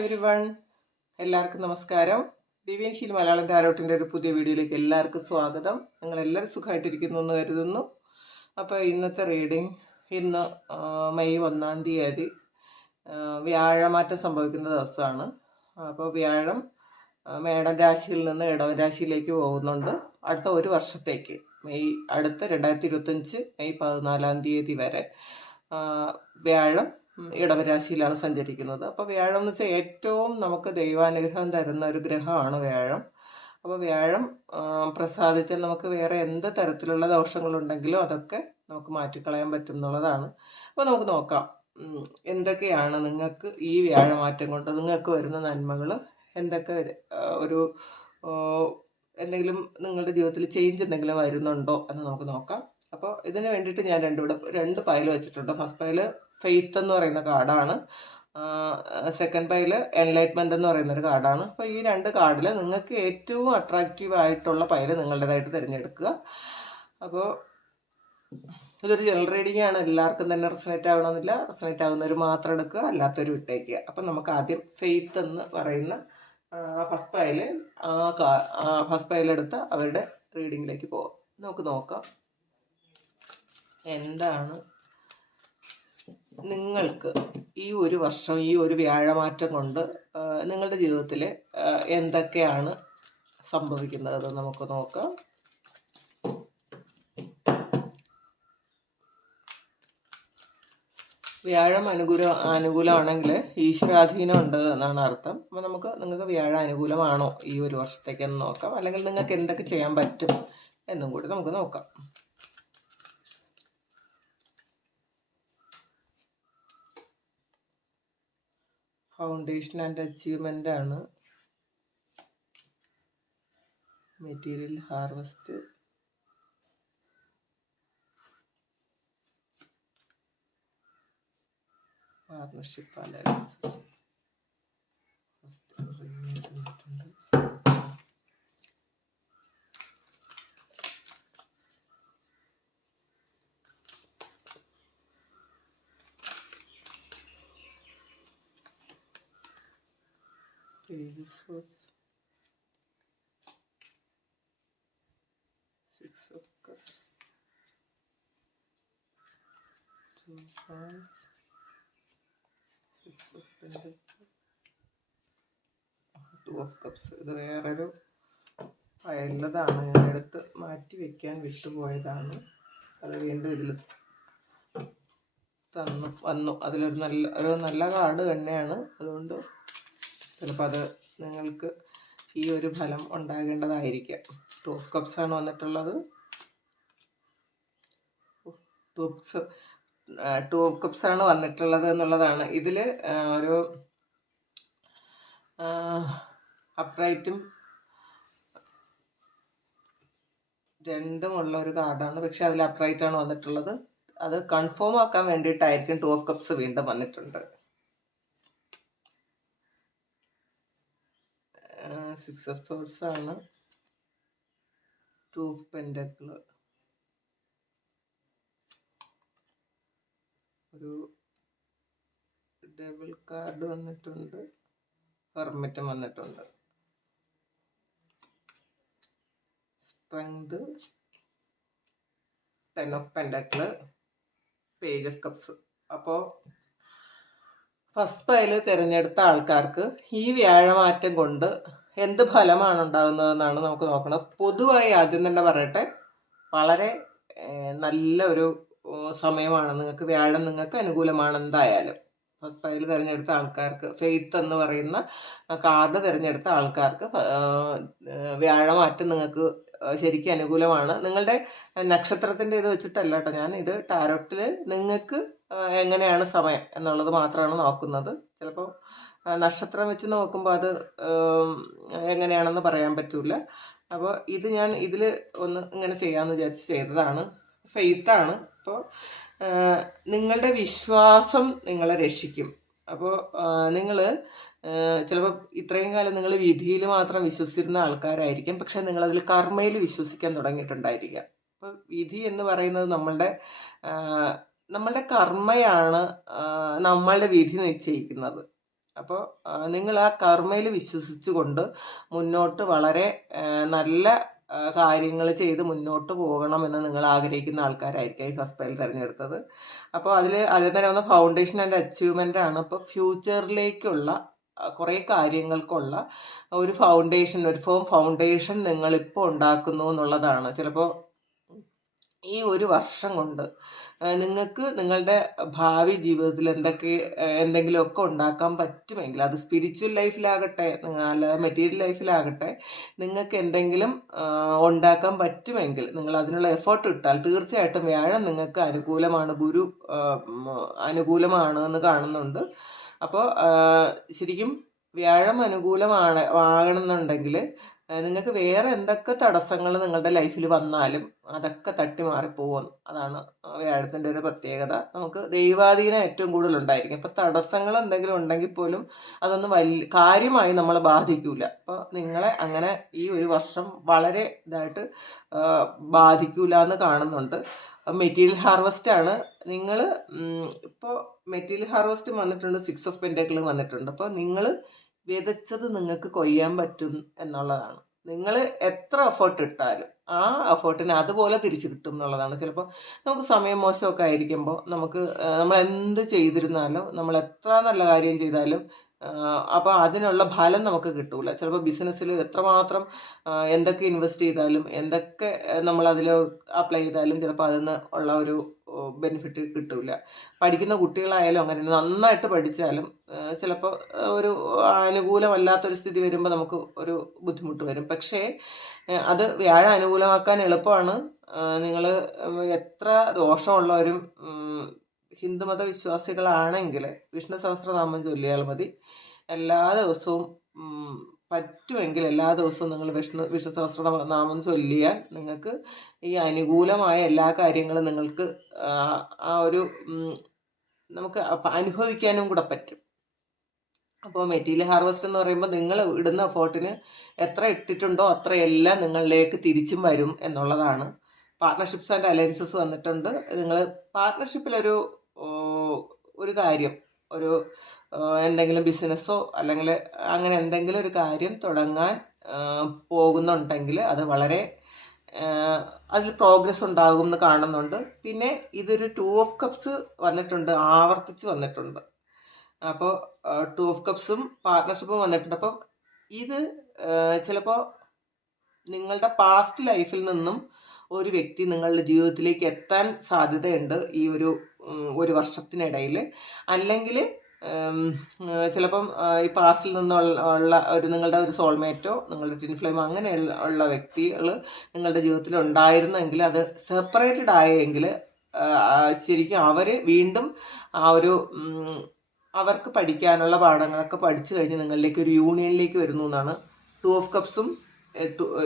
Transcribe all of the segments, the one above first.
Every one എല്ലാവർക്കും നമസ്കാരം. ദിവ്യൻ hill Malayalam ടാരോട്ടിന്റെ ഒരു പുതിയ വീഡിയോയിലേക്ക് എല്ലാവർക്കും സ്വാഗതം. നിങ്ങൾ എല്ലാവരും സുഖമായിട്ടിരിക്കുന്നു എന്ന് കരുതുന്നു. അപ്പോൾ ഇന്നത്തെ റീഡിംഗ് ഇന്ന് മെയ് ഒന്നാം തീയതി വ്യാഴമാറ്റം സംഭവിക്കുന്ന ദിവസമാണ്. അപ്പോൾ വ്യാഴം മേടം രാശിയിൽ നിന്ന് ഇടവൻ രാശിയിലേക്ക് പോകുന്നുണ്ട്. അടുത്ത ഒരു വർഷത്തേക്ക് മെയ് അടുത്ത രണ്ടായിരത്തി ഇരുപത്തഞ്ച് മെയ് പതിനാലാം തീയതി വരെ വ്യാഴം ഇടവരാശിയിലാണ് സഞ്ചരിക്കുന്നത്. അപ്പോൾ വ്യാഴം എന്ന് വെച്ചാൽ ഏറ്റവും നമുക്ക് ദൈവാനുഗ്രഹം തരുന്ന ഒരു ഗ്രഹമാണ് വ്യാഴം. അപ്പോൾ വ്യാഴം പ്രസാദിച്ചാൽ നമുക്ക് വേറെ എന്ത് തരത്തിലുള്ള ദോഷങ്ങളുണ്ടെങ്കിലും അതൊക്കെ നമുക്ക് മാറ്റിക്കളയാൻ പറ്റും എന്നുള്ളതാണ് അപ്പോൾ നമുക്ക് നോക്കാം. എന്തൊക്കെയാണ് നിങ്ങൾക്ക് ഈ വ്യാഴമാറ്റം കൊണ്ട് നിങ്ങൾക്ക് വരുന്ന നന്മകൾ എന്തൊക്കെ ഒരു എന്തെങ്കിലും നിങ്ങളുടെ ജീവിതത്തിൽ ചേഞ്ച് എന്തെങ്കിലും വരുന്നുണ്ടോ എന്ന് നമുക്ക് നോക്കാം. അപ്പോൾ ഇതിന് വേണ്ടിയിട്ട് ഞാൻ രണ്ടിവിടെ രണ്ട് പൈൽ വെച്ചിട്ടുണ്ട്. ഫസ്റ്റ് പൈൽ ഫെയ്ത്ത് എന്ന് പറയുന്ന കാർഡാണ്. സെക്കൻഡ് പൈൽ എൻലൈറ്റ്മെന്റ് എന്ന് പറയുന്ന ഒരു കാർഡാണ്. അപ്പോൾ ഈ രണ്ട് കാർഡിൽ നിങ്ങൾക്ക് ഏറ്റവും അട്രാക്റ്റീവ് ആയിട്ടുള്ള പൈൽ നിങ്ങളുടേതായിട്ട് തിരഞ്ഞെടുക്കുക. അപ്പോൾ ഇതൊരു ജനറൽ റീഡിംഗ് ആണ്. എല്ലാവർക്കും തന്നെ റെസനേറ്റ് ആവണമെന്നില്ല. റെസനേറ്റ് ആവുന്നവർ മാത്രം എടുക്കുക അല്ലാത്തവർ വിട്ടേക്കുക. അപ്പം നമുക്ക് ആദ്യം ഫെയ്ത്ത് എന്ന് പറയുന്ന ഫസ്റ്റ് പൈൽ ഫസ്റ്റ് പൈലെടുത്ത് അവരുടെ റീഡിങ്ങിലേക്ക് പോവാം. നമുക്ക് നോക്കാം. എന്താണ് നിങ്ങൾക്ക് ഈ ഒരു വർഷം ഈ ഒരു വ്യാഴമാറ്റം കൊണ്ട് നിങ്ങളുടെ ജീവിതത്തിൽ എന്തൊക്കെയാണ് സംഭവിക്കുന്നത്? നമുക്ക് നോക്കാം. വ്യാഴം അനുകൂല അനുകൂലമാണെങ്കിൽ ഈശ്വരാധീനം ഉണ്ട് എന്നാണ് അർത്ഥം. അപ്പോൾ നമുക്ക് നിങ്ങൾക്ക് വ്യാഴം അനുകൂലമാണോ ഈ ഒരു വർഷത്തേക്കെന്ന് നോക്കാം. അല്ലെങ്കിൽ നിങ്ങൾക്ക് എന്തൊക്കെ ചെയ്യാൻ പറ്റും എന്നും കൂടി നമുക്ക് നോക്കാം. ഫൗണ്ടേഷൻ ആൻഡ് അച്ചീവ്മെന്റ് ആണ്. Material harvest partnership alliances Was six of cups, two wands, six of pentacles, two of cups ഇത് വേറൊരു ഫയലിലതാണ് ഞാൻ എടുത്ത് മാറ്റി വെക്കാൻ വിട്ടുപോയതാണ് അത് വീണ്ടും ഇതിൽ തന്നു വന്നു അതിലൊരു നല്ല ഒരു നല്ല കാർഡ് തന്നെയാണ് അതുകൊണ്ട് ചിലപ്പോൾ അത് നിങ്ങൾക്ക് ഈ ഒരു ഫലം ഉണ്ടാകേണ്ടതായിരിക്കാം. ടു ഓഫ് കപ്സ് ആണ് വന്നിട്ടുള്ളത്. Two cups two of cups ആണ് വന്നിട്ടുള്ളത് എന്നുള്ളതാണ്. ഇതിൽ ഒരു അപ്രൈറ്റും രണ്ടും ഉള്ള ഒരു കാർഡാണ്. പക്ഷെ അതിൽ അപ്രൈറ്റ് ആണ് വന്നിട്ടുള്ളത്. അത് കൺഫേം ആക്കാൻ വേണ്ടിയിട്ടായിരിക്കും ടു ഓഫ് കപ്സ് വീണ്ടും വന്നിട്ടുണ്ട്. സിക്സ് ഓഫ് സോഴ്സ് ആണ് ടു ഓഫ് പെൻഡക്കിൾ. ഒരു ഡബിൾ കാർഡ് വന്നിട്ടുണ്ട്. ഹെർമിറ്റും വന്നിട്ടുണ്ട്. Strength ten of pentacle page of cups. അപ്പോൾ ഫസ്റ്റ് പൈൽ തിരഞ്ഞെടുത്ത ആൾക്കാർക്ക് ഈ വ്യാഴമാറ്റം കൊണ്ട് എന്ത് ഫലമാണ് ഉണ്ടാകുന്നതെന്നാണ് നമുക്ക് നോക്കുന്നത് പൊതുവായി ആദ്യം തന്നെ പറയട്ടെ വളരെ നല്ല ഒരു സമയമാണ്. നിങ്ങൾക്ക് വ്യാഴം നിങ്ങൾക്ക് അനുകൂലമാണ് എന്തായാലും. ഫസ്റ്റ് ഫയൽ തിരഞ്ഞെടുത്ത ആൾക്കാർക്ക് ഫെയ്ത്ത് എന്ന് പറയുന്ന കാർഡ് തിരഞ്ഞെടുത്ത ആൾക്കാർക്ക് വ്യാഴമാറ്റം നിങ്ങൾക്ക് ശരിക്കും അനുകൂലമാണ്. നിങ്ങളുടെ നക്ഷത്രത്തിന്റെ ഇത് വെച്ചിട്ടല്ല കേട്ടോ ഞാൻ. ഇത് ടാരോട്ടിൽ നിങ്ങൾക്ക് എങ്ങനെയാണ് സമയം എന്നുള്ളത് മാത്രമാണ് നോക്കുന്നത്. ചിലപ്പോൾ നക്ഷത്രം വെച്ച് നോക്കുമ്പോൾ അത് എങ്ങനെയാണെന്ന് പറയാൻ പറ്റില്ല അപ്പോൾ ഇത് ഞാൻ ഇതിൽ ഒന്ന് ഇങ്ങനെ ചെയ്യാമെന്ന് വിചാരിച്ച് ചെയ്തതാണ്. ഫെയ്ത്താണ്. അപ്പോൾ നിങ്ങളുടെ വിശ്വാസം നിങ്ങളെ രക്ഷിക്കും. അപ്പോൾ നിങ്ങൾ ചിലപ്പോൾ ഇത്രയും കാലം നിങ്ങൾ വിധിയിൽ മാത്രം വിശ്വസിച്ചിരുന്ന ആൾക്കാരായിരിക്കും. പക്ഷേ നിങ്ങളതിൽ കർമ്മയിൽ വിശ്വസിക്കാൻ തുടങ്ങിയിട്ടുണ്ടായിരിക്കാം. അപ്പോൾ വിധി എന്ന് പറയുന്നത് നമ്മളുടെ നമ്മളുടെ കർമ്മയാണ് നമ്മളുടെ വിധി നിശ്ചയിക്കുന്നത്. അപ്പോൾ നിങ്ങൾ ആ കർമ്മയിൽ വിശ്വസിച്ചുകൊണ്ട് മുന്നോട്ട് വളരെ നല്ല കാര്യങ്ങൾ ചെയ്ത് മുന്നോട്ട് പോകണമെന്ന് നിങ്ങൾ ആഗ്രഹിക്കുന്ന ആൾക്കാരായിരിക്കും ഈ ഫസ്റ്റ് ഫയൽ തിരഞ്ഞെടുത്തത്. അപ്പോൾ അതിൽ അതിൽ തന്നെ വന്ന ഫൗണ്ടേഷൻ ആൻഡ് അച്ചീവ്മെന്റ് ആണ്. അപ്പോൾ ഫ്യൂച്ചറിലേക്കുള്ള കുറേ കാര്യങ്ങൾക്കുള്ള ഒരു ഫൗണ്ടേഷൻ ഒരു ഫോം ഫൗണ്ടേഷൻ നിങ്ങളിപ്പോൾ ഉണ്ടാക്കുന്നു എന്നുള്ളതാണ്. ചിലപ്പോൾ ഈ ഒരു വർഷം കൊണ്ട് നിങ്ങൾക്ക് നിങ്ങളുടെ ഭാവി ജീവിതത്തിൽ എന്തൊക്കെ എന്തെങ്കിലുമൊക്കെ ഉണ്ടാക്കാൻ പറ്റുമെങ്കിൽ അത് സ്പിരിച്വൽ ലൈഫിലാകട്ടെ അല്ല മെറ്റീരിയൽ ലൈഫിലാകട്ടെ നിങ്ങൾക്ക് എന്തെങ്കിലും ഉണ്ടാക്കാൻ പറ്റുമെങ്കിൽ നിങ്ങൾ അതിനുള്ള എഫേർട്ട് ഇട്ടാൽ തീർച്ചയായിട്ടും വ്യാഴം നിങ്ങൾക്ക് അനുകൂലമാണ് ഗുരു അനുകൂലമാണ് എന്ന് കാണുന്നുണ്ട്. അപ്പോൾ ശരിക്കും വ്യാഴം അനുകൂലമാണ് ആകണമെന്നുണ്ടെങ്കിൽ നിങ്ങൾക്ക് വേറെ എന്തൊക്കെ തടസ്സങ്ങൾ നിങ്ങളുടെ ലൈഫിൽ വന്നാലും അതൊക്കെ തട്ടി മാറിപ്പോകും അതാണ് വ്യാഴത്തിന്റെ ഒരു പ്രത്യേകത. നമുക്ക് ദൈവാധീനം ഏറ്റവും കൂടുതൽ ഉണ്ടായിരിക്കും. ഇപ്പം തടസ്സങ്ങൾ എന്തെങ്കിലും ഉണ്ടെങ്കിൽ പോലും അതൊന്നും വലിയ കാര്യമായി നമ്മളെ ബാധിക്കൂല. അപ്പോൾ നിങ്ങളെ അങ്ങനെ ഈ ഒരു വർഷം വളരെ ഇതായിട്ട് ബാധിക്കൂല എന്ന് കാണുന്നുണ്ട്. മെറ്റീരിയൽ ഹാർവസ്റ്റ് ആണ്. നിങ്ങൾ ഇപ്പോൾ മെറ്റീരിയൽ ഹാർവസ്റ്റ് വന്നിട്ടുണ്ട്. സിക്സ് ഓഫ് പെന്റക്കിൾ വന്നിട്ടുണ്ട്. അപ്പോൾ നിങ്ങൾ വിതച്ചത് നിങ്ങൾക്ക് കൊയ്യാൻ പറ്റും എന്നുള്ളതാണ്. നിങ്ങൾ എത്ര എഫേർട്ട് ഇട്ടാലും ആ എഫേർട്ടിന് അതുപോലെ തിരിച്ചു കിട്ടും എന്നുള്ളതാണ്. ചിലപ്പോൾ നമുക്ക് സമയം മോശമൊക്കെ ആയിരിക്കുമ്പോൾ നമുക്ക് നമ്മൾ എന്ത് ചെയ്തിരുന്നാലും നമ്മൾ എത്ര നല്ല കാര്യം ചെയ്താലും അപ്പോൾ അതിനുള്ള ഫലം നമുക്ക് കിട്ടൂല. ചിലപ്പോൾ ബിസിനസ്സിൽ എത്രമാത്രം എന്തൊക്കെ ഇൻവെസ്റ്റ് ചെയ്താലും എന്തൊക്കെ നമ്മൾ അതിൽ അപ്ലൈ ചെയ്താലും ചിലപ്പോൾ അതിന് ഉള്ള ഒരു ബെനിഫിറ്റ് കിട്ടൂല. പഠിക്കുന്ന കുട്ടികളായാലും അങ്ങനെ നന്നായിട്ട് പഠിച്ചാലും ചിലപ്പോൾ ഒരു അനുകൂലമല്ലാത്തൊരു സ്ഥിതി വരുമ്പോൾ നമുക്ക് ഒരു ബുദ്ധിമുട്ട് വരും. പക്ഷേ അത് വ്യാഴം അനുകൂലമാക്കാൻ എളുപ്പമാണ് നിങ്ങൾ എത്ര ദോഷമുള്ളവരും ഹിന്ദുമത വിശ്വാസികളാണെങ്കിൽ വിഷ്ണു സഹസ്രനാമം ചൊല്ലിയാൽ മതി. എല്ലാ ദിവസവും പറ്റുമെങ്കിൽ എല്ലാ ദിവസവും നിങ്ങൾ വിഷ്ണു വിഷ്ണു സഹസ്രനാമം ചൊല്ലിയാൽ നിങ്ങൾക്ക് ഈ അനുകൂലമായ എല്ലാ കാര്യങ്ങളും നിങ്ങൾക്ക് ആ, ഒരു നമുക്ക് അനുഭവിക്കാനും കൂടെ പറ്റും. അപ്പോൾ മെറ്റീരിയൽ ഹാർവസ്റ്റ് എന്ന് പറയുമ്പോൾ നിങ്ങൾ ഇടുന്ന എഫേർട്ടിന് എത്ര ഇട്ടിട്ടുണ്ടോ അത്രയെല്ലാം നിങ്ങളിലേക്ക് തിരിച്ചും വരും എന്നുള്ളതാണ്. പാർട്ട്ണർഷിപ്സ് ആൻഡ് അലയൻസസ് വന്നിട്ടുണ്ട്. നിങ്ങൾ പാർട്ട്ണർഷിപ്പിലൊരു ഒരു കാര്യം. ഒരു എന്തെങ്കിലും ബിസിനസ്സോ അല്ലെങ്കിൽ അങ്ങനെ എന്തെങ്കിലും ഒരു കാര്യം തുടങ്ങാൻ പോകുന്നുണ്ടെങ്കിൽ അത് വളരെ അതിൽ പ്രോഗ്രസ് ഉണ്ടാകും എന്ന് കാണുന്നുണ്ട്. പിന്നെ ഇതൊരു ടു ഓഫ് കപ്സ് വന്നിട്ടുണ്ട് ആവർത്തിച്ച് വന്നിട്ടുണ്ട്. അപ്പോൾ ടു ഓഫ് കപ്സും പാർട്ട്ണർഷിപ്പും വന്നിട്ടുണ്ട്. അപ്പോൾ ഇത് ചിലപ്പോൾ നിങ്ങളുടെ പാസ്റ്റ് ലൈഫിൽ നിന്നും ഒരു വ്യക്തി നിങ്ങളുടെ ജീവിതത്തിലേക്ക് എത്താൻ സാധ്യതയുണ്ട് ഈ ഒരു ഒരു വർഷത്തിനിടയിൽ. അല്ലെങ്കിൽ ചിലപ്പം ഈ പാസ്റ്റിൽ നിന്നുള്ള ഒരു നിങ്ങളുടെ ഒരു സോൾമേറ്റോ നിങ്ങളുടെ ടിൻ ഫ്ലെയിം അങ്ങനെയുള്ള ഉള്ള വ്യക്തികൾ നിങ്ങളുടെ ജീവിതത്തിൽ ഉണ്ടായിരുന്നെങ്കിൽ അത് സെപ്പറേറ്റഡ് ആയെങ്കിൽ ശരിക്കും അവർ വീണ്ടും ആ ഒരു അവർക്ക് പഠിക്കാനുള്ള പാഠങ്ങളൊക്കെ പഠിച്ചു കഴിഞ്ഞ് നിങ്ങളിലേക്ക് ഒരു യൂണിയനിലേക്ക് വരുന്നു എന്നാണ്. ടു ഓഫ് കപ്സും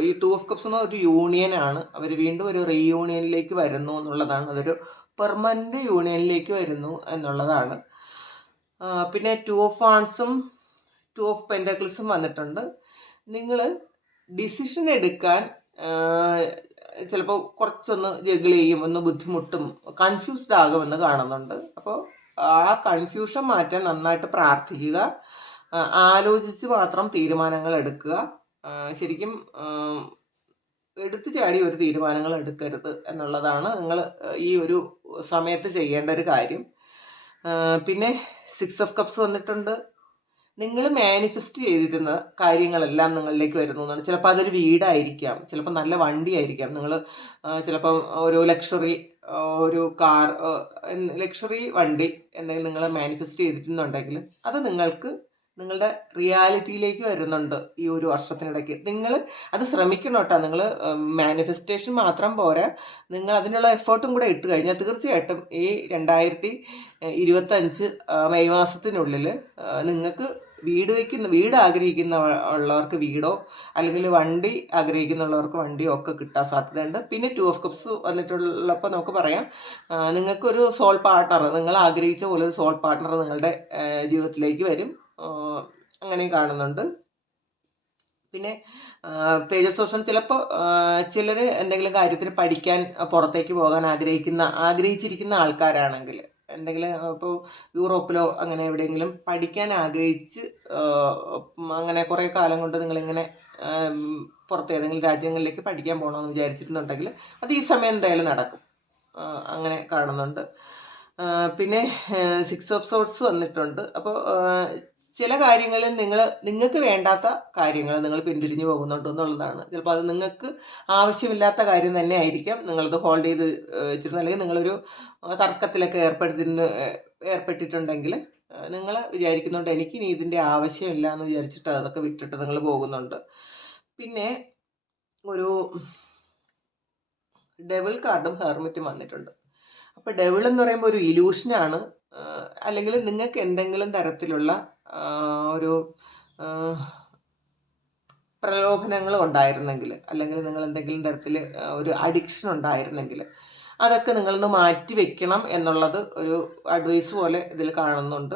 ഈ ടു ഓഫ് കപ്സ് എന്ന് ഒരു യൂണിയനാണ് അവർ വീണ്ടും ഒരു റീയൂണിയനിലേക്ക് വരുന്നു എന്നുള്ളതാണ് അതൊരു പെർമനന്റ് യൂണിയനിലേക്ക് വരുന്നു എന്നുള്ളതാണ്. പിന്നെ ടു ഓഫ് ആൺസും ടു ഓഫ് പെന്റക്കിൾസും വന്നിട്ടുണ്ട്. നിങ്ങൾ ഡിസിഷൻ എടുക്കാൻ ചിലപ്പോൾ കുറച്ചൊന്ന് ജഗിൾ ചെയ്യും ഒന്ന് ബുദ്ധിമുട്ടും കൺഫ്യൂസ്ഡ് ആകുമെന്ന് കാണുന്നുണ്ട്. അപ്പോൾ ആ കൺഫ്യൂഷൻ മാറ്റാൻ നന്നായിട്ട് പ്രാർത്ഥിക്കുക ആലോചിച്ച് മാത്രം തീരുമാനങ്ങൾ എടുക്കുക. ശരിക്കും എടുത്തു ചാടി ഒരു തീരുമാനങ്ങൾ എടുക്കരുത് എന്നുള്ളതാണ് നിങ്ങൾ ഈ ഒരു സമയത്ത് ചെയ്യേണ്ട ഒരു കാര്യം. പിന്നെ സിക്സ് ഓഫ് കപ്സ് വന്നിട്ടുണ്ട്. നിങ്ങൾ മാനിഫെസ്റ്റ് ചെയ്തിരുന്ന കാര്യങ്ങളെല്ലാം നിങ്ങളിലേക്ക് വരുന്നു എന്നാണ്. ചിലപ്പോൾ അതൊരു വീടായിരിക്കാം. ചിലപ്പോൾ നല്ല വണ്ടിയായിരിക്കാം. നിങ്ങൾ ചിലപ്പം ഒരു ലക്ഷറി ഒരു കാർ ലക്ഷറി വണ്ടി എന്തെങ്കിലും നിങ്ങൾ മാനിഫെസ്റ്റ് ചെയ്തിട്ടുണ്ടെങ്കിൽ അത് നിങ്ങൾക്ക് നിങ്ങളുടെ റിയാലിറ്റിയിലേക്ക് വരുന്നുണ്ട് ഈ ഒരു വർഷത്തിനിടയ്ക്ക്. നിങ്ങൾ അത് ശ്രമിക്കണം കേട്ടോ. നിങ്ങൾ മാനിഫെസ്റ്റേഷൻ മാത്രം പോരാ. നിങ്ങൾ അതിനുള്ള എഫേർട്ടും കൂടെ ഇട്ട് കഴിഞ്ഞാൽ തീർച്ചയായിട്ടും ഈ രണ്ടായിരത്തി ഇരുപത്തഞ്ച് മെയ് മാസത്തിനുള്ളിൽ നിങ്ങൾക്ക് വീട് വയ്ക്കുന്ന വീട് ആഗ്രഹിക്കുന്ന ഉള്ളവർക്ക് വീടോ അല്ലെങ്കിൽ വണ്ടി ആഗ്രഹിക്കുന്നുള്ളവർക്ക് വണ്ടിയോ ഒക്കെ കിട്ടാൻ സാധ്യതയുണ്ട്. പിന്നെ ടു ഓഫ് കപ്സ് വന്നിട്ടുള്ളപ്പോൾ നമുക്ക് പറയാം നിങ്ങൾക്കൊരു സോൾ പാർട്ണർ നിങ്ങൾ ആഗ്രഹിച്ച പോലെ ഒരു സോൾ പാർട്ണർ നിങ്ങളുടെ ജീവിതത്തിലേക്ക് വരും. ആ, അങ്ങനെയും കാണുന്നുണ്ട്. പിന്നെ പേജ് ഓഫ് സോഷൻ ചിലപ്പോൾ ചിലർ എന്തെങ്കിലും കാര്യത്തിന് പഠിക്കാൻ പുറത്തേക്ക് പോകാൻ ആഗ്രഹിക്കുന്ന ആഗ്രഹിച്ചിരിക്കുന്ന ആൾക്കാരാണെങ്കിൽ എന്തെങ്കിലും ഇപ്പോൾ യൂറോപ്പിലോ അങ്ങനെ എവിടെയെങ്കിലും പഠിക്കാൻ ആഗ്രഹിച്ച് അങ്ങനെ കുറേ കാലം കൊണ്ട് നിങ്ങളിങ്ങനെ പുറത്ത് ഏതെങ്കിലും രാജ്യങ്ങളിലേക്ക് പഠിക്കാൻ പോകണമെന്ന് വിചാരിച്ചിരുന്നുണ്ടെങ്കിൽ അത് ഈ സമയം എന്തായാലും നടക്കും. അങ്ങനെ കാണുന്നുണ്ട്. പിന്നെ സിക്സ് ഓഫ് സോർട്സ് വന്നിട്ടുണ്ട്. അപ്പോൾ ചില കാര്യങ്ങളിൽ നിങ്ങൾ നിങ്ങൾക്ക് വേണ്ടാത്ത കാര്യങ്ങൾ നിങ്ങൾ പിന്തിരിഞ്ഞു പോകുന്നുണ്ട് എന്നുള്ളതാണ്. ചിലപ്പോൾ അത് നിങ്ങൾക്ക് ആവശ്യമില്ലാത്ത കാര്യം തന്നെ ആയിരിക്കാം. നിങ്ങളത് ഹോൾഡ് ചെയ്ത് വെച്ചിരുന്നു അല്ലെങ്കിൽ നിങ്ങളൊരു തർക്കത്തിലൊക്കെ ഏർപ്പെടുത്തിരുന്ന് ഏർപ്പെട്ടിട്ടുണ്ടെങ്കിൽ നിങ്ങൾ വിചാരിക്കുന്നുണ്ട് എനിക്ക് ഇനി ഇതിന്റെ ആവശ്യമില്ല എന്ന് വിചാരിച്ചിട്ട് അതൊക്കെ വിട്ടിട്ട് നിങ്ങൾ പോകുന്നുണ്ട്. പിന്നെ ഒരു ഡെവിൾ കാർഡും ഹെർമിറ്റും വന്നിട്ടുണ്ട്. അപ്പോൾ ഡെവിൾ എന്ന് പറയുമ്പോൾ ഒരു ഇലൂഷനാണ് അല്ലെങ്കിൽ നിങ്ങൾക്ക് എന്തെങ്കിലും തരത്തിലുള്ള ഒരു പ്രലോഭനങ്ങൾ ഉണ്ടായിരുന്നെങ്കിൽ അല്ലെങ്കിൽ നിങ്ങൾ എന്തെങ്കിലും തരത്തിൽ ഒരു അഡിക്ഷൻ ഉണ്ടായിരുന്നെങ്കിൽ അതൊക്കെ നിങ്ങളൊന്ന് മാറ്റി വെക്കണം എന്നുള്ളത് ഒരു അഡ്വൈസ് പോലെ ഇതിൽ കാണുന്നുണ്ട്.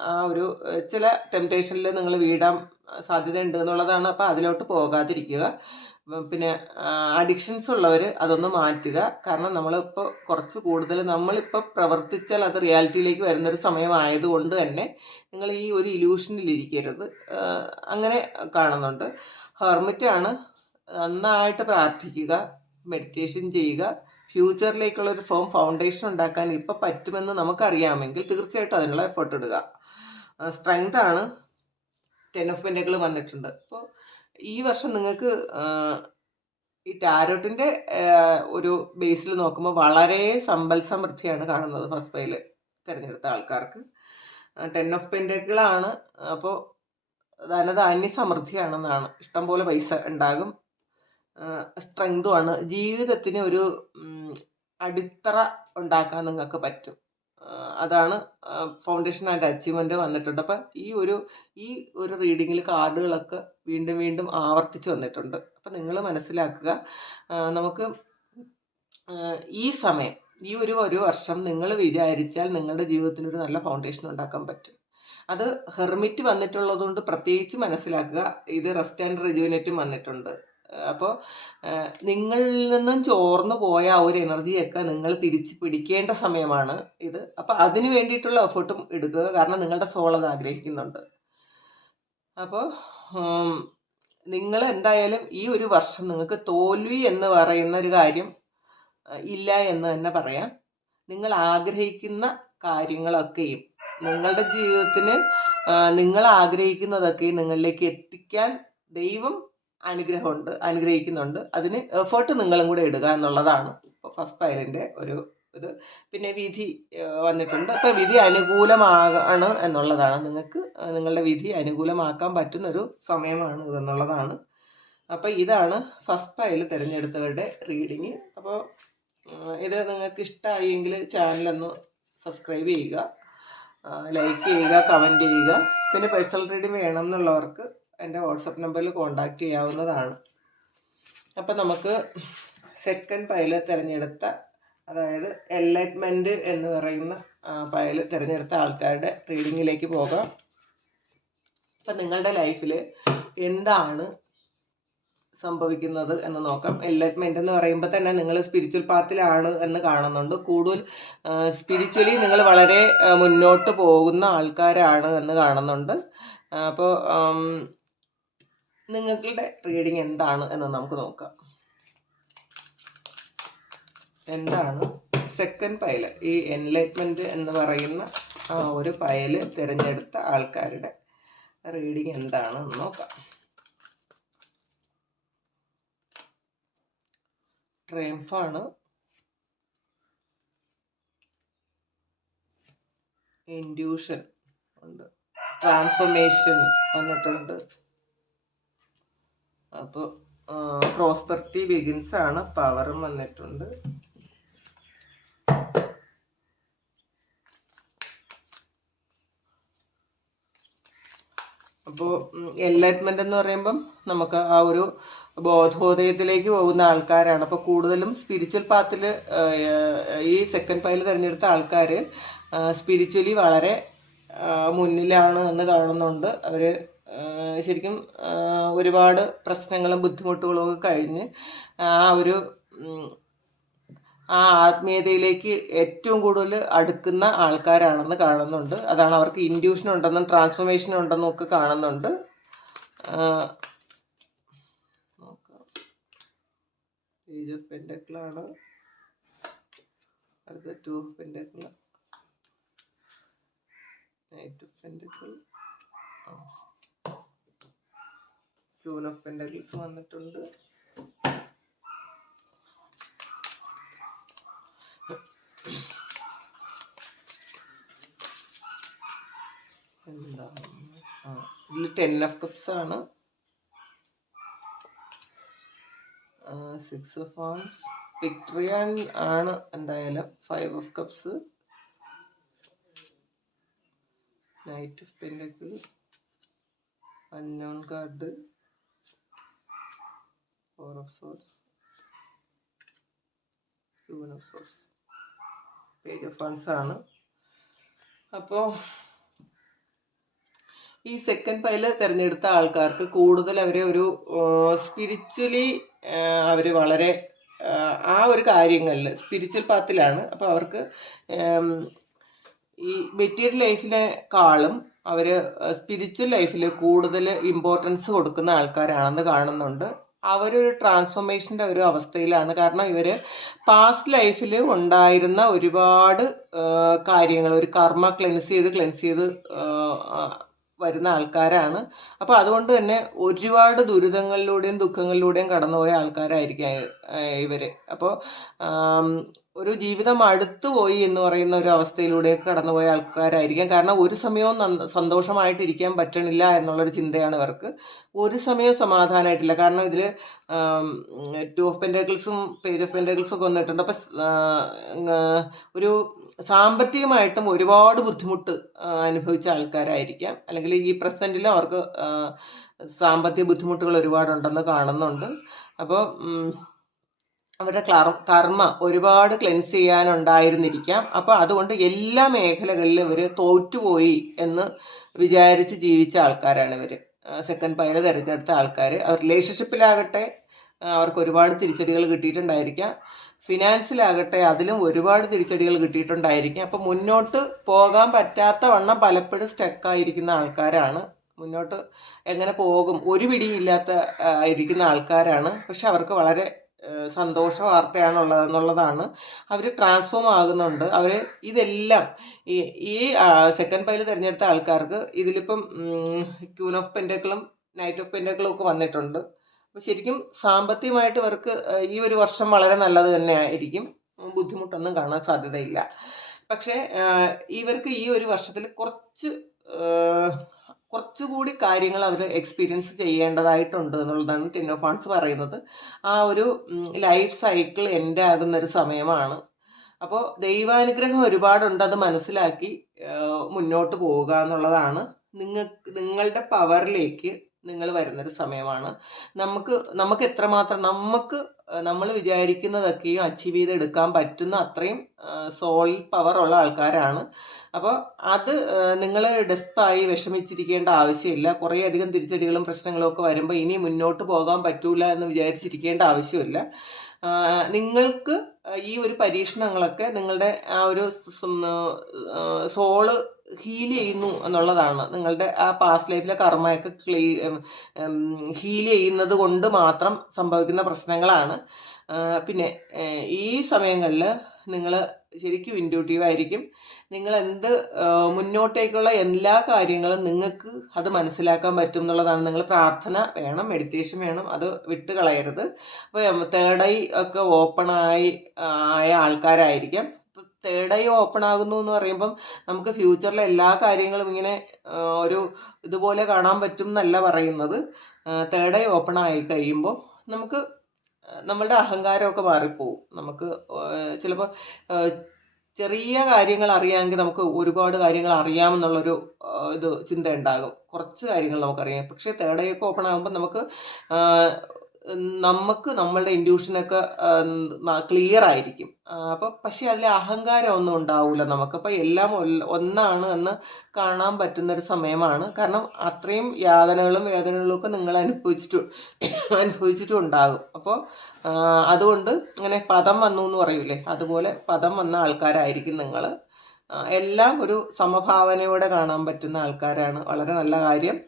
ആ, ഒരു ചില ടെംപ്റ്റേഷനിൽ നിങ്ങൾ വീടാൻ സാധ്യതയുണ്ട് എന്നുള്ളതാണ്. അപ്പോൾ അതിലോട്ട് പോകാതിരിക്കുക. പിന്നെ അഡിക്ഷൻസ് ഉള്ളവർ അതൊന്ന് മാറ്റുക. കാരണം നമ്മളിപ്പോൾ കുറച്ച് കൂടുതൽ നമ്മളിപ്പോൾ പ്രവർത്തിച്ചാൽ അത് റിയാലിറ്റിയിലേക്ക് വരുന്നൊരു സമയമായതുകൊണ്ട് തന്നെ നിങ്ങൾ ഈ ഒരു ഇരിക്കരുത് അങ്ങനെ കാണുന്നുണ്ട്. ഹെർമിറ്റാണ് നന്നായിട്ട് പ്രാർത്ഥിക്കുക മെഡിറ്റേഷൻ ചെയ്യുക. ഫ്യൂച്ചറിലേക്കുള്ള ഒരു ഫോം ഫൗണ്ടേഷൻ ഉണ്ടാക്കാൻ ഇപ്പോൾ പറ്റുമെന്ന് നമുക്കറിയാമെങ്കിൽ തീർച്ചയായിട്ടും അതിനുള്ള എഫേർട്ട് ഇടുക. സ്ട്രെങ്ത് ആണ്. ടെൻ ഓഫ് പെൻഡുകൾ വന്നിട്ടുണ്ട്. അപ്പോൾ ഈ വർഷം നിങ്ങൾക്ക് ഈ ടാരോട്ടിന്റെ ഒരു ബേസിൽ നോക്കുമ്പോൾ വളരെ സമ്പൽ സമൃദ്ധിയാണ് കാണുന്നത് ഫസ്റ്റ് പൈൽ തിരഞ്ഞെടുത്ത ആൾക്കാർക്ക്. ടെൻ ഓഫ് പെൻഡുകളാണ് അപ്പോൾ ധനധാന്യ സമൃദ്ധിയാണെന്നാണ്. ഇഷ്ടംപോലെ പൈസ ഉണ്ടാകും. സ്ട്രെങ്തുമാണ് ജീവിതത്തിന് ഒരു അടിത്തറ ഉണ്ടാക്കാൻ നിങ്ങൾക്ക് പറ്റും. അതാണ് ഫൗണ്ടേഷൻ ആൻഡ് അച്ചീവ്മെന്റ് വന്നിട്ടുണ്ട്. അപ്പം ഈ ഒരു ഈ ഒരു റീഡിങ്ങിൽ കാർഡുകളൊക്കെ വീണ്ടും വീണ്ടും ആവർത്തിച്ച് വന്നിട്ടുണ്ട്. അപ്പം നിങ്ങൾ മനസ്സിലാക്കുക നമുക്ക് ഈ സമയം ഈ ഒരു ഒരു വർഷം നിങ്ങൾ വിചാരിച്ചാൽ നിങ്ങളുടെ ജീവിതത്തിന് ഒരു നല്ല ഫൗണ്ടേഷൻ ഉണ്ടാക്കാൻ പറ്റും. അത് ഹെർമിറ്റ് വന്നിട്ടുള്ളതുകൊണ്ട് പ്രത്യേകിച്ച് മനസ്സിലാക്കുക ഇത് റെസ്റ്റ് ആൻഡ് റിജുവിനേറ്റും വന്നിട്ടുണ്ട്. അപ്പോൾ നിങ്ങളിൽ നിന്നും ചോർന്നു പോയ ആ ഒരു എനർജിയൊക്കെ നിങ്ങൾ തിരിച്ച് പിടിക്കേണ്ട സമയമാണ് ഇത്. അപ്പോൾ അതിന് വേണ്ടിയിട്ടുള്ള എഫേർട്ടും എടുക്കുക. കാരണം നിങ്ങളുടെ സോൾ അത് ആഗ്രഹിക്കുന്നുണ്ട്. അപ്പോൾ നിങ്ങൾ എന്തായാലും ഈ ഒരു വർഷം നിങ്ങൾക്ക് തോൽവി എന്ന് പറയുന്ന ഒരു കാര്യം ഇല്ല എന്ന് തന്നെ പറയാം. നിങ്ങൾ ആഗ്രഹിക്കുന്ന കാര്യങ്ങളൊക്കെയും നിങ്ങളുടെ ജീവിതത്തിന് നിങ്ങൾ ആഗ്രഹിക്കുന്നതൊക്കെയും നിങ്ങളിലേക്ക് എത്തിക്കാൻ ദൈവം അനുഗ്രഹമുണ്ട് അനുഗ്രഹിക്കുന്നുണ്ട്. അതിന് എഫേർട്ട് നിങ്ങളും കൂടെ ഇടുക എന്നുള്ളതാണ് ഇപ്പോൾ ഫസ്റ്റ് ഫയലിന്റെ ഒരു ഇത്. പിന്നെ വിധി വന്നിട്ടുണ്ട്. അപ്പോൾ വിധി അനുകൂലമാണ് എന്നുള്ളതാണ്. നിങ്ങൾക്ക് നിങ്ങളുടെ വിധി അനുകൂലമാക്കാൻ പറ്റുന്നൊരു സമയമാണ് ഇതെന്നുള്ളതാണ്. അപ്പോൾ ഇതാണ് ഫസ്റ്റ് ഫയൽ തിരഞ്ഞെടുത്തവരുടെ റീഡിങ്. അപ്പോൾ ഇത് നിങ്ങൾക്ക് ഇഷ്ടമായെങ്കിൽ ചാനലൊന്ന് സബ്സ്ക്രൈബ് ചെയ്യുക ലൈക്ക് ചെയ്യുക കമന്റ് ചെയ്യുക. പിന്നെ പേഴ്സണൽ റീഡിങ് വേണം എന്നുള്ളവർക്ക് എന്റെ വാട്സപ്പ് നമ്പറിൽ കോൺടാക്റ്റ് ചെയ്യാവുന്നതാണ്. അപ്പം നമുക്ക് സെക്കൻഡ് പൈൽ തിരഞ്ഞെടുത്ത അതായത് എൻലൈറ്റ്മെന്റ് എന്ന് പറയുന്ന പൈൽ തിരഞ്ഞെടുത്ത ആൾക്കാരുടെ റീഡിങ്ങിലേക്ക് പോകാം. അപ്പം നിങ്ങളുടെ ലൈഫിൽ എന്താണ് സംഭവിക്കുന്നത് എന്ന് നോക്കാം. എൻലൈറ്റ്മെന്റ് എന്ന് പറയുമ്പോൾ തന്നെ നിങ്ങൾ സ്പിരിച്വൽ പാത്തിലാണ് എന്ന് കാണുന്നുണ്ട്. കൂടുതൽ സ്പിരിച്വലി നിങ്ങൾ വളരെ മുന്നോട്ട് പോകുന്ന ആൾക്കാരാണ് എന്ന് കാണുന്നുണ്ട്. അപ്പോൾ നിങ്ങളുടെ റീഡിങ് എന്താണ് എന്ന് നമുക്ക് നോക്കാം. എന്താണ്? സെക്കൻഡ് പയൽ ഈ എൻലൈറ്റ്മെന്റ് എന്ന് പറയുന്ന ആ ഒരു പയൽ തിരഞ്ഞെടുത്ത ആൾക്കാരുടെ റീഡിങ് എന്താണെന്ന് നോക്കാം. ട്രംഫാണ് ഇൻഡ്യൂഷൻ ഉണ്ട്. ട്രാൻസ്ഫോർമേഷൻ വന്നിട്ടുണ്ട്. അപ്പോൾ പ്രോസ്പെർട്ടി ബിഗിൻസ് ആണ് പവറും വന്നിട്ടുണ്ട്. അപ്പോൾ എൻലൈറ്റ്മെന്റ് എന്ന് പറയുമ്പം നമുക്ക് ആ ഒരു ബോധോദയത്തിലേക്ക് പോകുന്ന ആൾക്കാരാണ്. അപ്പോൾ കൂടുതലും സ്പിരിച്വൽ പാത്തിൽ ഈ സെക്കൻഡ് പൈൽ തിരഞ്ഞെടുത്ത ആൾക്കാർ സ്പിരിച്വലി വളരെ മുന്നിലാണ് എന്ന് കാണുന്നുണ്ട്. അവർ ശരിക്കും ഒരുപാട് പ്രശ്നങ്ങളും ബുദ്ധിമുട്ടുകളും ഒക്കെ കഴിഞ്ഞ് ആ ഒരു ആ ആത്മീയതയിലേക്ക് ഏറ്റവും കൂടുതൽ അടുക്കുന്ന ആൾക്കാരാണെന്ന് കാണുന്നുണ്ട്. അതാണ് അവർക്ക് ഇൻഡ്യൂഷൻ ഉണ്ടെന്നും ട്രാൻസ്ഫോർമേഷൻ ഉണ്ടെന്നും ഒക്കെ കാണുന്നുണ്ട്. ആണ്. അടുത്ത two of pentacle. Knight of pentacle. Queen of pentacles വന്നിട്ടുണ്ട്. എന്താ ആ ഇതിൽ ടെൻ ഓഫ് കപ്സ് ആണ്. സിക്സ് ഓഫ് ഓൺസ് വിക്ടറിയൻ ആണ് എന്തായാലും. Five of cups knight of pentacle unknown card four of swords. Seven of swords. Page of wands ആണ്. അപ്പോൾ ഈ സെക്കൻഡ് പൈൽ തിരഞ്ഞെടുത്ത ആൾക്കാർക്ക് കൂടുതൽ അവരെ ഒരു സ്പിരിച്വലി അവർ വളരെ ആ ഒരു കാര്യങ്ങളിൽ സ്പിരിച്വൽ പാത്തിലാണ് അപ്പോൾ അവർക്ക് ഈ മെറ്റീരിയൽ ലൈഫിനെക്കാളും അവർ സ്പിരിച്വൽ ലൈഫിൽ കൂടുതൽ ഇമ്പോർട്ടൻസ് കൊടുക്കുന്ന ആൾക്കാരാണെന്ന് കാണുന്നുണ്ട്. അവരൊരു ട്രാൻസ്ഫോർമേഷന്റെ ഒരു അവസ്ഥയിലാണ്. കാരണം ഇവർ പാസ്റ്റ് ലൈഫിൽ ഉണ്ടായിരുന്ന ഒരുപാട് കാര്യങ്ങൾ ഒരു കർമ്മ ക്ലെൻസ് ചെയ്ത് ക്ലെൻസ് ചെയ്ത് വരുന്ന ആൾക്കാരാണ്. അപ്പോൾ അതുകൊണ്ട് തന്നെ ഒരുപാട് ദുരിതങ്ങളിലൂടെയും ദുഃഖങ്ങളിലൂടെയും കടന്നുപോയ ആൾക്കാരായിരിക്കും ഇവർ അപ്പോൾ ഒരു ജീവിതം അടുത്തു പോയി എന്ന് പറയുന്ന ഒരു അവസ്ഥയിലൂടെയൊക്കെ കടന്നുപോയ ആൾക്കാരായിരിക്കാം. കാരണം ഒരു സമയവും സന്തോഷമായിട്ടിരിക്കാൻ പറ്റണില്ല എന്നുള്ളൊരു ചിന്തയാണ് ഇവർക്ക്. ഒരു സമയവും സമാധാനമായിട്ടില്ല കാരണം ഇതിൽ ടു ഓഫ് പെന്റക്കിൾസും പേജ് ഓഫ് പെന്റക്കിൾസും ഒക്കെ വന്നിട്ടുണ്ട്. അപ്പം ഒരു സാമ്പത്തികമായിട്ടും ഒരുപാട് ബുദ്ധിമുട്ട് അനുഭവിച്ച ആൾക്കാരായിരിക്കാം. അല്ലെങ്കിൽ ഈ പ്രസന്റിലും അവർക്ക് സാമ്പത്തിക ബുദ്ധിമുട്ടുകൾ ഒരുപാടുണ്ടെന്ന് കാണുന്നുണ്ട്. അപ്പോൾ അവരുടെ കർമ്മ ഒരുപാട് ക്ലെൻസ് ചെയ്യാനുണ്ടായിരുന്നിരിക്കാം. അപ്പോൾ അതുകൊണ്ട് എല്ലാ മേഖലകളിലും ഇവർ തോറ്റുപോയി എന്ന് വിചാരിച്ച് ജീവിച്ച ആൾക്കാരാണ് ഇവർ സെക്കൻഡ് പയർ തിരഞ്ഞെടുത്ത ആൾക്കാർ അവർ റിലേഷൻഷിപ്പിലാകട്ടെ അവർക്ക് ഒരുപാട് തിരിച്ചടികൾ കിട്ടിയിട്ടുണ്ടായിരിക്കാം. ഫിനാൻസിലാകട്ടെ അതിലും ഒരുപാട് തിരിച്ചടികൾ കിട്ടിയിട്ടുണ്ടായിരിക്കാം. അപ്പോൾ മുന്നോട്ട് പോകാൻ പറ്റാത്ത വണ്ണം പലപ്പോഴും സ്റ്റക്കായിരിക്കുന്ന ആൾക്കാരാണ്. മുന്നോട്ട് എങ്ങനെ പോകും? ഒരു പിടിയില്ലാത്ത ഇരിക്കുന്ന ആൾക്കാരാണ്. പക്ഷെ അവർക്ക് വളരെ ആ, വാർത്തയാണുള്ളത് എന്നുള്ളതാണ് അവർ ട്രാൻസ്ഫോം ആകുന്നുണ്ട്. അവർ ഇതെല്ലാം ഈ ഈ സെക്കൻഡ് പൈൽ തിരഞ്ഞെടുത്ത ആൾക്കാർക്ക് ഇതിലിപ്പം ക്യൂൺ ഓഫ് പെൻഡക്കിളും നൈറ്റ് ഓഫ് പെൻഡക്കിളും ഒക്കെ വന്നിട്ടുണ്ട്. അപ്പോൾ ശരിക്കും സാമ്പത്തികമായിട്ട് ഇവർക്ക് ഈ ഒരു വർഷം വളരെ നല്ലത് തന്നെ ആയിരിക്കും. ബുദ്ധിമുട്ടൊന്നും കാണാൻ സാധ്യതയില്ല. പക്ഷേ ഇവർക്ക് ഈ ഒരു വർഷത്തിൽ കുറച്ച് കുറച്ചുകൂടി കാര്യങ്ങൾ അവർ എക്സ്പീരിയൻസ് ചെയ്യേണ്ടതായിട്ടുണ്ട് എന്നുള്ളതാണ് ടെൻ ഓഫ് പറയുന്നത്. ആ ഒരു ലൈഫ് സൈക്കിൾ എന്റെ ആകുന്ന ഒരു സമയമാണ്. അപ്പോൾ ദൈവാനുഗ്രഹം ഒരുപാടുണ്ട് അത് മനസ്സിലാക്കി മുന്നോട്ട് പോവുക എന്നുള്ളതാണ്. നിങ്ങൾ നിങ്ങളുടെ പവറിലേക്ക് നിങ്ങൾ വരുന്നൊരു സമയമാണ്. നമുക്ക് നമുക്ക് എത്രമാത്രം നമുക്ക് നമ്മൾ വിചാരിക്കുന്നതൊക്കെയും അച്ചീവ് ചെയ്തെടുക്കാൻ പറ്റുന്ന അത്രയും സോൾ പവർ ഉള്ള ആൾക്കാരാണ്. അപ്പോൾ അത് നിങ്ങൾ ഡെസ്പായി വിഷമിച്ചിരിക്കേണ്ട ആവശ്യമില്ല. കുറേ അധികം തിരിച്ചടികളും പ്രശ്നങ്ങളും ഒക്കെ വരുമ്പോൾ ഇനി മുന്നോട്ട് പോകാൻ പറ്റൂല എന്ന് വിചാരിച്ചിരിക്കേണ്ട ആവശ്യമില്ല. നിങ്ങൾക്ക് ഈ ഒരു പരീക്ഷണങ്ങളൊക്കെ നിങ്ങളുടെ ആ ഒരു സോൾ ഹീൽ ചെയ്യുന്നു എന്നുള്ളതാണ്. നിങ്ങളുടെ ആ പാസ്റ്റ് ലൈഫിലെ കർമ്മയൊക്കെ ക്ലീ ഹീൽ ചെയ്യുന്നത് കൊണ്ട് മാത്രം സംഭവിക്കുന്ന പ്രശ്നങ്ങളാണ്. പിന്നെ ഈ സമയങ്ങളിൽ നിങ്ങൾ ശരിക്കും ഇൻഡ്യൂട്ടീവ് ആയിരിക്കും. നിങ്ങൾ എന്ത് മുന്നോട്ടേക്കുള്ള എല്ലാ കാര്യങ്ങളും നിങ്ങൾക്ക് അത് മനസ്സിലാക്കാൻ പറ്റും എന്നുള്ളതാണ്. നിങ്ങൾ പ്രാർത്ഥന വേണം മെഡിറ്റേഷൻ വേണം അത് വിട്ട് കളയരുത്. അപ്പോൾ തേർഡ് ഐ ഒക്കെ ഓപ്പൺ ആയി ആയ ആൾക്കാരായിരിക്കാം. തേർഡ് ഐ ഓപ്പൺ ആകുന്നു എന്ന് പറയുമ്പം നമുക്ക് ഫ്യൂച്ചറിലെ എല്ലാ കാര്യങ്ങളും ഇങ്ങനെ ഒരു ഇതുപോലെ കാണാൻ പറ്റും എന്നല്ല പറയുന്നത്. തേർഡ് ഐ ഓപ്പൺ ആയി കഴിയുമ്പോൾ നമുക്ക് നമ്മളുടെ അഹങ്കാരമൊക്കെ മാറിപ്പോവും. നമുക്ക് ചിലപ്പോൾ ചെറിയ കാര്യങ്ങൾ അറിയാമെങ്കിൽ നമുക്ക് ഒരുപാട് കാര്യങ്ങൾ അറിയാമെന്നുള്ളൊരു ഇത് ചിന്ത ഉണ്ടാകും. കുറച്ച് കാര്യങ്ങൾ നമുക്കറിയാം. പക്ഷേ തേർഡ് ഐ ഒക്കെ ഓപ്പൺ ആകുമ്പോൾ നമുക്ക് നമുക്ക് നമ്മളുടെ ഇൻഡ്യൂഷനൊക്കെ ക്ലിയർ ആയിരിക്കും. അപ്പോൾ പക്ഷേ അതിൽ അഹങ്കാരം ഒന്നും ഉണ്ടാവില്ല നമുക്കപ്പോൾ എല്ലാം ഒന്നാണ് എന്ന് കാണാൻ പറ്റുന്ന ഒരു സമയമാണ്. കാരണം അത്രയും യാതനകളും വേദനകളും ഒക്കെ നിങ്ങൾ അനുഭവിച്ചിട്ടു അനുഭവിച്ചിട്ടും ഉണ്ടാകും അപ്പോൾ അതുകൊണ്ട് ഇങ്ങനെ പദം വന്നു എന്ന് പറയൂലേ? അതുപോലെ പദം വന്ന ആൾക്കാരായിരിക്കും നിങ്ങൾ. എല്ലാം ഒരു സമഭാവനയോടെ കാണാൻ പറ്റുന്ന ആൾക്കാരാണ്. വളരെ നല്ല കാര്യം.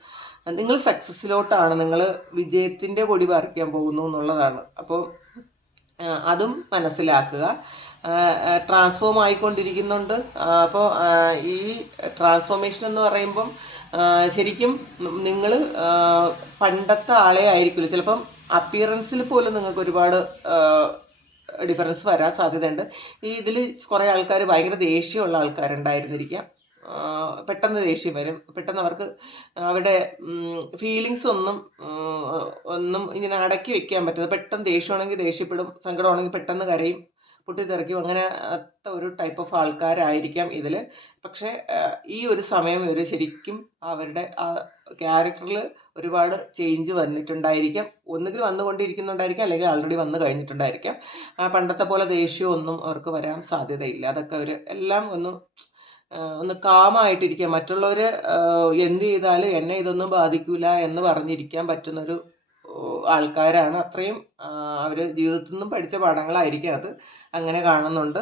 നിങ്ങൾ സക്സസ്സിലോട്ടാണ് നിങ്ങൾ വിജയത്തിന്റെ കൊടി പറിക്കാൻ പോകുന്നു എന്നുള്ളതാണ്. അപ്പോൾ അതും മനസ്സിലാക്കുക. ട്രാൻസ്ഫോം ആയിക്കൊണ്ടിരിക്കുന്നുണ്ട്. അപ്പോൾ ഈ ട്രാൻസ്ഫോർമേഷൻ എന്ന് പറയുമ്പം ശരിക്കും നിങ്ങൾ പണ്ടത്തെ ആളെ ആയിരിക്കില്ല. ചിലപ്പം അപ്പിയറൻസിൽ പോലും നിങ്ങൾക്ക് ഒരുപാട് ഡിഫറൻസ് വരാൻ സാധ്യതയുണ്ട്. ഈ ഇതിൽ കുറേ ആൾക്കാർ ഭയങ്കര ദേഷ്യമുള്ള ആൾക്കാരുണ്ടായിരുന്നിരിക്കാം. പെട്ടെന്ന് ദേഷ്യം വരും. പെട്ടെന്ന് അവർക്ക് അവരുടെ ഫീലിങ്സ് ഒന്നും ഒന്നും ഇങ്ങനെ അടക്കി വെക്കാൻ പറ്റില്ല. പെട്ടെന്ന് ദേഷ്യമാണെങ്കിൽ ദേഷ്യപ്പെടും സങ്കടമാണെങ്കിൽ പെട്ടെന്ന് കരയും പൊട്ടിത്തെറിക്കും. അങ്ങനെ ഒരു ടൈപ്പ് ഓഫ് ആൾക്കാരായിരിക്കാം ഇതിൽ പക്ഷേ ഈ ഒരു സമയം ഇവർ ശരിക്കും അവരുടെ ആ ക്യാരക്ടറിൽ ഒരുപാട് ചേഞ്ച് വന്നിട്ടുണ്ടായിരിക്കാം. ഒന്നുകിൽ വന്നുകൊണ്ടിരിക്കുന്നുണ്ടായിരിക്കാം അല്ലെങ്കിൽ ആൾറെഡി വന്നു കഴിഞ്ഞിട്ടുണ്ടായിരിക്കാം. പണ്ടത്തെ പോലെ ദേഷ്യമൊന്നും അവർക്ക് വരാൻ സാധ്യതയില്ല. അതൊക്കെ അവർ എല്ലാം ഒന്ന് ഒന്ന് കാമായിട്ടിരിക്കുക മറ്റുള്ളവർ എന്ത് ചെയ്താലും എന്നെ ഇതൊന്നും ബാധിക്കൂല എന്ന് പറഞ്ഞിരിക്കാൻ പറ്റുന്നൊരു ആൾക്കാരാണ്. അത്രയും അവർ ജീവിതത്തിൽ നിന്നും പഠിച്ച പാഠങ്ങളായിരിക്കും അത്. അങ്ങനെ കാണുന്നുണ്ട്.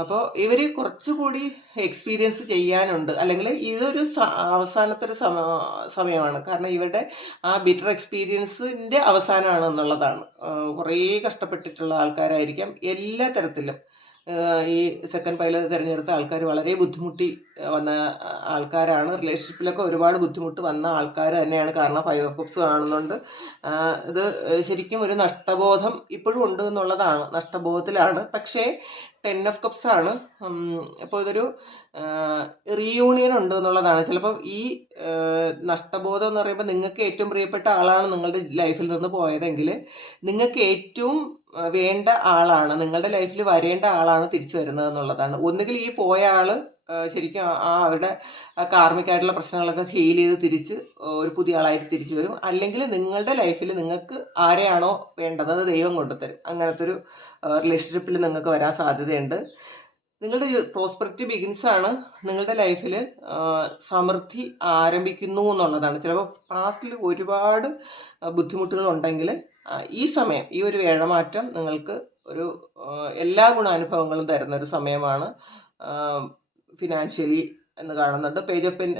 അപ്പോൾ ഇവർ കുറച്ചുകൂടി എക്സ്പീരിയൻസ് ചെയ്യാനുണ്ട്. അല്ലെങ്കിൽ ഇതൊരു സ- അവസാനത്തെ ഒരു സമ സമയമാണ്. കാരണം ഇവരുടെ ആ ബിറ്റർ എക്സ്പീരിയൻസിന്റെ അവസാനമാണ് എന്നുള്ളതാണ് കുറേ കഷ്ടപ്പെട്ടിട്ടുള്ള ആൾക്കാരായിരിക്കാം എല്ലാ തരത്തിലും. ഈ സെക്കൻഡ് പൈലറ്റ് തിരഞ്ഞെടുത്ത ആൾക്കാർ വളരെ ബുദ്ധിമുട്ടി വന്ന ആൾക്കാരാണ്. റിലേഷൻഷിപ്പിലൊക്കെ ഒരുപാട് ബുദ്ധിമുട്ട് വന്ന ആൾക്കാർ തന്നെയാണ്. കാരണം ഫൈവ് ഓഫ് കപ്സ് കാണുന്നുണ്ട്. ഇത് ശരിക്കും ഒരു നഷ്ടബോധം ഇപ്പോഴും ഉണ്ട് എന്നുള്ളതാണ്. നഷ്ടബോധത്തിലാണ്. പക്ഷേ ടെൻ ഓഫ് കപ്സ് ആണ്. അപ്പോൾ ഇതൊരു റീയൂണിയൻ ഉണ്ട് എന്നുള്ളതാണ്. ചിലപ്പോൾ ഈ നഷ്ടബോധം എന്ന് പറയുമ്പോൾ നിങ്ങൾക്ക് ഏറ്റവും പ്രിയപ്പെട്ട ആളാണ് നിങ്ങളുടെ ലൈഫിൽ നിന്ന് പോയതെങ്കിൽ നിങ്ങൾക്ക് ഏറ്റവും വേണ്ട ആളാണ് നിങ്ങളുടെ ലൈഫിൽ വരേണ്ട ആളാണ് തിരിച്ചു വരുന്നത് എന്നുള്ളതാണ് ഒന്നുകിൽ ഈ പോയ ആൾ ശരിക്കും ആ അവരുടെ കാർമികമായിട്ടുള്ള പ്രശ്നങ്ങളൊക്കെ ഹീൽ ചെയ്ത് തിരിച്ച് ഒരു പുതിയ ആളായിട്ട് തിരിച്ചു വരും. അല്ലെങ്കിൽ നിങ്ങളുടെ ലൈഫിൽ നിങ്ങൾക്ക് ആരെയാണോ വേണ്ടത് ദൈവം കൊണ്ടുതരും. അങ്ങനത്തെ ഒരു റിലേഷൻഷിപ്പിൽ നിങ്ങൾക്ക് വരാൻ സാധ്യതയുണ്ട്. നിങ്ങളുടെ പ്രോസ്പെക്റ്റ് ബിഗിൻസ് ആണ് നിങ്ങളുടെ ലൈഫിൽ സമൃദ്ധി ആരംഭിക്കുന്നു എന്നുള്ളതാണ്. ചിലപ്പോൾ പാസ്റ്റിൽ ഒരുപാട് ബുദ്ധിമുട്ടുകൾ ഉണ്ടെങ്കിൽ ഈ സമയം ഈ ഒരു വേഴമാറ്റം നിങ്ങൾക്ക് ഒരു എല്ലാ ഗുണാനുഭവങ്ങളും തരുന്ന ഒരു സമയമാണ്. ഫിനാൻഷ്യലി എന്ന് കാണുന്നുണ്ട് page of pen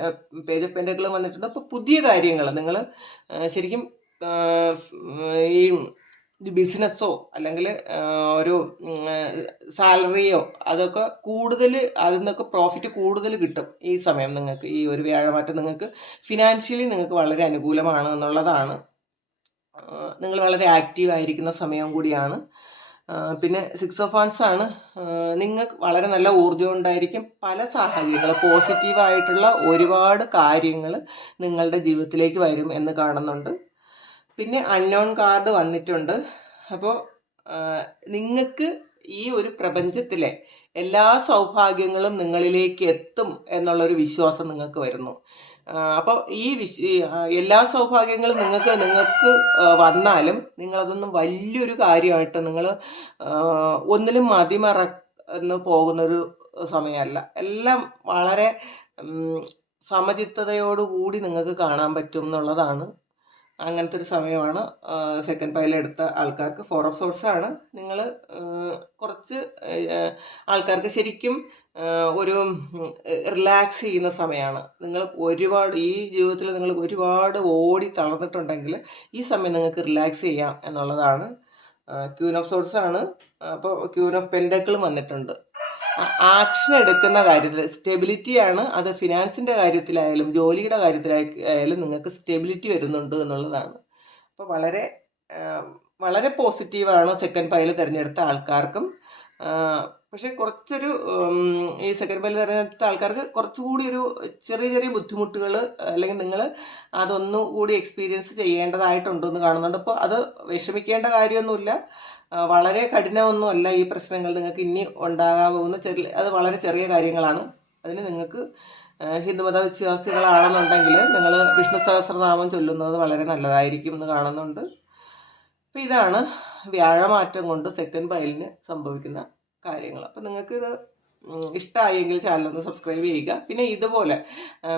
page of പെൻഡുകൾ വന്നിട്ടുണ്ട്. അപ്പോൾ പുതിയ കാര്യങ്ങൾ നിങ്ങൾ ശരിക്കും ഈ ബിസിനസ്സോ അല്ലെങ്കിൽ ഒരു സാലറിയോ അതൊക്കെ കൂടുതൽ അതിൽ നിന്നൊക്കെ പ്രോഫിറ്റ് കൂടുതൽ കിട്ടും ഈ സമയം നിങ്ങൾക്ക്. ഈ ഒരു വ്യാഴമാറ്റം നിങ്ങൾക്ക് ഫിനാൻഷ്യലി നിങ്ങൾക്ക് വളരെ അനുകൂലമാണ് എന്നുള്ളതാണ്. നിങ്ങൾ വളരെ ആക്റ്റീവ് ആയിരിക്കുന്ന സമയം കൂടിയാണ്. പിന്നെ സിക്സ് ഓഫ് ഹാൻസ് ആണ്. നിങ്ങൾക്ക് വളരെ നല്ല ഊർജം ഉണ്ടായിരിക്കും. പല സാഹചര്യങ്ങൾ പോസിറ്റീവായിട്ടുള്ള ഒരുപാട് കാര്യങ്ങൾ നിങ്ങളുടെ ജീവിതത്തിലേക്ക് വരും എന്ന് കാണുന്നുണ്ട്. പിന്നെ അൺനോൺ കാർഡ് വന്നിട്ടുണ്ട്. അപ്പോൾ നിങ്ങൾക്ക് ഈ ഒരു പ്രപഞ്ചത്തിലെ എല്ലാ സൗഭാഗ്യങ്ങളും നിങ്ങളിലേക്ക് എത്തും എന്നുള്ളൊരു വിശ്വാസം നിങ്ങൾക്ക് വരുന്നു. അപ്പോൾ ഈ വിശ് എല്ലാ സൗഭാഗ്യങ്ങളും നിങ്ങൾക്ക് നിങ്ങൾക്ക് വന്നാലും നിങ്ങളതൊന്നും വലിയൊരു കാര്യമായിട്ട് നിങ്ങൾ ഒന്നിലും മതിമറ എന്ന് പോകുന്നൊരു സമയമല്ല. എല്ലാം വളരെ സമചിത്തതയോടുകൂടി നിങ്ങൾക്ക് കാണാൻ പറ്റും എന്നുള്ളതാണ് അങ്ങനത്തെ ഒരു സമയമാണ് സെക്കൻഡ് പൈൽ എടുത്ത ആൾക്കാർക്ക് ഫോർ ഓഫ് സോഴ്സാണ് നിങ്ങൾ കുറച്ച് ആൾക്കാർക്ക് ശരിക്കും ഒരു റിലാക്സ് ചെയ്യുന്ന സമയമാണ് നിങ്ങൾ ഒരുപാട് ഈ ജീവിതത്തിൽ നിങ്ങൾ ഒരുപാട് ഓടി തളർന്നിട്ടുണ്ടെങ്കിൽ ഈ സമയം നിങ്ങൾക്ക് റിലാക്സ് ചെയ്യാം എന്നുള്ളതാണ്. ക്യൂൻ ഓഫ് സോഡ്സ് ആണ്. അപ്പോൾ ക്യൂൻ ഓഫ് പെൻഡക്കിളും വന്നിട്ടുണ്ട്. ആക്ഷൻ എടുക്കുന്ന കാര്യത്തിൽ സ്റ്റെബിലിറ്റിയാണ് അത് ഫിനാൻസിന്റെ കാര്യത്തിലായാലും ജോലിയുടെ കാര്യത്തിലായാലും നിങ്ങൾക്ക് സ്റ്റെബിലിറ്റി വരുന്നുണ്ട് എന്നുള്ളതാണ്. അപ്പോൾ വളരെ വളരെ പോസിറ്റീവാണ് സെക്കൻഡ് പൈൽ തിരഞ്ഞെടുത്ത ആൾക്കാർക്കും. പക്ഷേ കുറച്ചൊരു ഈ സെക്കൻഡ് പല്ല് തിരഞ്ഞെടുത്ത ആൾക്കാർക്ക് കുറച്ചുകൂടി ഒരു ചെറിയ ചെറിയ ബുദ്ധിമുട്ടുകൾ അല്ലെങ്കിൽ നിങ്ങൾ അതൊന്നുകൂടി എക്സ്പീരിയൻസ് ചെയ്യേണ്ടതായിട്ടുണ്ടെന്ന് കാണുന്നുണ്ട്. അപ്പോൾ അത് വിഷമിക്കേണ്ട കാര്യമൊന്നുമില്ല. വളരെ കഠിനമൊന്നുമല്ല ഈ പ്രശ്നങ്ങൾ നിങ്ങൾക്ക് ഇനി ഉണ്ടാകാൻ പോകുന്ന ചെറിയ അത് വളരെ ചെറിയ കാര്യങ്ങളാണ്. അതിന് നിങ്ങൾക്ക് ഹിന്ദുമത വിശ്വാസികളാണെന്നുണ്ടെങ്കിൽ നിങ്ങൾ വിഷ്ണു സഹസ്രനാമം ചൊല്ലുന്നത് വളരെ നല്ലതായിരിക്കും എന്ന് കാണുന്നുണ്ട്. അപ്പോൾ ഇതാണ് വ്യാഴമാറ്റം കൊണ്ട് സെക്കൻഡ് പൈലിന് സംഭവിക്കുന്ന കാര്യങ്ങൾ. അപ്പോൾ നിങ്ങൾക്ക് ഇത് ഇഷ്ടമായെങ്കിൽ ചാനലൊന്ന് സബ്സ്ക്രൈബ് ചെയ്യുക. പിന്നെ ഇതുപോലെ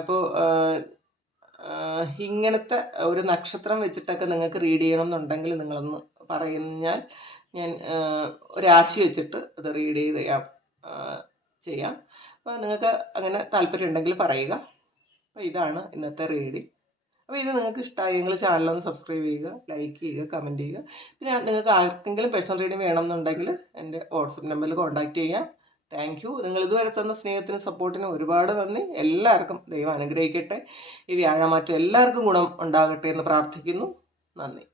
ഇപ്പോൾ ഇങ്ങനത്തെ ഒരു നക്ഷത്രം വെച്ചിട്ടൊക്കെ നിങ്ങൾക്ക് റീഡ് ചെയ്യണം എന്നുണ്ടെങ്കിൽ നിങ്ങളൊന്ന് പറഞ്ഞാൽ ഞാൻ രാശി വെച്ചിട്ട് അത് റീഡ് ചെയ്ത് ചെയ്യാം ചെയ്യാം. അപ്പോൾ നിങ്ങൾക്ക് അങ്ങനെ താല്പര്യം ഉണ്ടെങ്കിൽ പറയുക. അപ്പോൾ ഇതാണ് ഇന്നത്തെ റീഡിങ് അപ്പോൾ ഇത് നിങ്ങൾക്ക് ഇഷ്ടമായെങ്കിൽ ചാനലൊന്ന് സബ്സ്ക്രൈബ് ചെയ്യുക ലൈക്ക് ചെയ്യുക കമന്റ് ചെയ്യുക. പിന്നെ നിങ്ങൾക്ക് ആർക്കെങ്കിലും പേഴ്സണൽ റീഡിങ് വേണമെന്നുണ്ടെങ്കിൽ എന്റെ വാട്സപ്പ് നമ്പറിൽ കോൺടാക്റ്റ് ചെയ്യാം. താങ്ക് യു നിങ്ങൾ ഇതുവരെ തന്ന സ്നേഹത്തിനും സപ്പോർട്ടിനും ഒരുപാട് നന്ദി. എല്ലാവർക്കും ദൈവം അനുഗ്രഹിക്കട്ടെ. ഈ വ്യാഴമാറ്റം എല്ലാവർക്കും ഗുണം ഉണ്ടാകട്ടെ എന്ന് പ്രാർത്ഥിക്കുന്നു. നന്ദി.